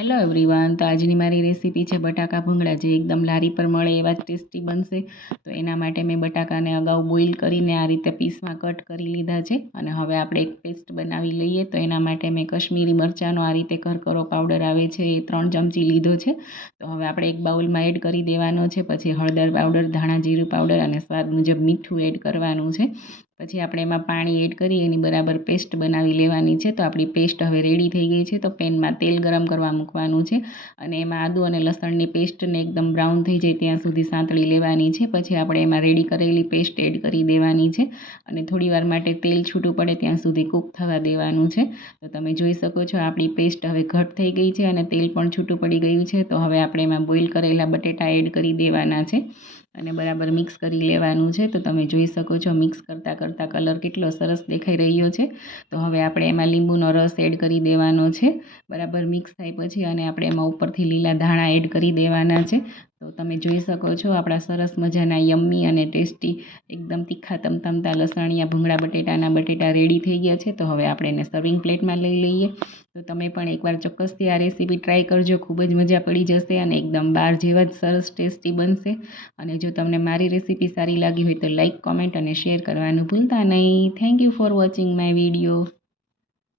Hello everyone, તો આજની મારી રેસીપી છે બટાકા ભૂંગળા, જે એકદમ લારી પર મળે એવા જ ટેસ્ટી બનશે. તો એના માટે મેં બટાકાને અગાઉ બોઇલ કરીને આ રીતે પીસમાં કટ કરી લીધા છે. અને હવે આપણે એક પેસ્ટ બનાવી લઈએ. તો એના માટે મેં કશ્મીરી મરચાંનો આ રીતે કરકરો પાવડર આવે છે એ 3 ચમચી લીધો છે. તો હવે આપણે એક બાઉલમાં એડ કરી દેવાનો છે. પછી હળદર પાવડર, ધાણા જીરું પાવડર અને સ્વાદ મુજબ મીઠું એડ કરવાનું છે. પછી આપણે એમાં પાણી એડ કરી એની બરાબર પેસ્ટ બનાવી લેવાની છે. તો આપણી પેસ્ટ હવે રેડી થઈ ગઈ છે. તો પેનમાં તેલ ગરમ કરવા મૂકવાનું છે અને એમાં આદું અને લસણની પેસ્ટને એકદમ બ્રાઉન થઈ જાય ત્યાં સુધી સાંતળી લેવાની છે. પછી આપણે એમાં રેડી કરેલી પેસ્ટ એડ કરી દેવાની છે અને થોડીવાર માટે તેલ છૂટું પડે ત્યાં સુધી કૂક થવા દેવાનું છે. તો તમે જોઈ શકો છો આપણી પેસ્ટ હવે ઘટ થઈ ગઈ છે અને તેલ પણ છૂટું પડી ગયું છે. તો હવે આપણે એમાં બોઇલ કરેલા બટેટા એડ કરી દેવાના છે અને બરાબર મિક્સ કરી લેવાનું છે. તો તમે જોઈ શકો છો મિક્સ કરતાં કલર કેટલો સરસ દેખાઈ રહ્યો છે. તો હવે આપણે એમાં લીંબુનો રસ એડ કરી દેવાનો છે. બરાબર મિક્સ થાય પછી અને આપણે એમાં ઉપરથી લીલા ધાણા એડ કરી દેવાના છે. તો તમે જોઈ શકો છો આપણા સરસ મજાના યમ્મી અને ટેસ્ટી એકદમ તીખા તમતમતા લસણિયા ભૂંગળા બટેટા રેડી થઈ ગયા છે. તો હવે આપણે એને સર્વિંગ પ્લેટમાં લઈ લઈએ. તો તમે પણ એકવાર ચોક્કસથી આ રેસીપી ટ્રાય કરજો, ખૂબ જ મજા પડી જશે અને એકદમ બહાર જેવા જ સરસ ટેસ્ટી બનશે. અને જો તમને મારી રેસીપી સારી લાગી હોય તો લાઇક, કોમેન્ટ અને શેર કરવાનું ભૂલતા નહીં. Thank you for watching my video.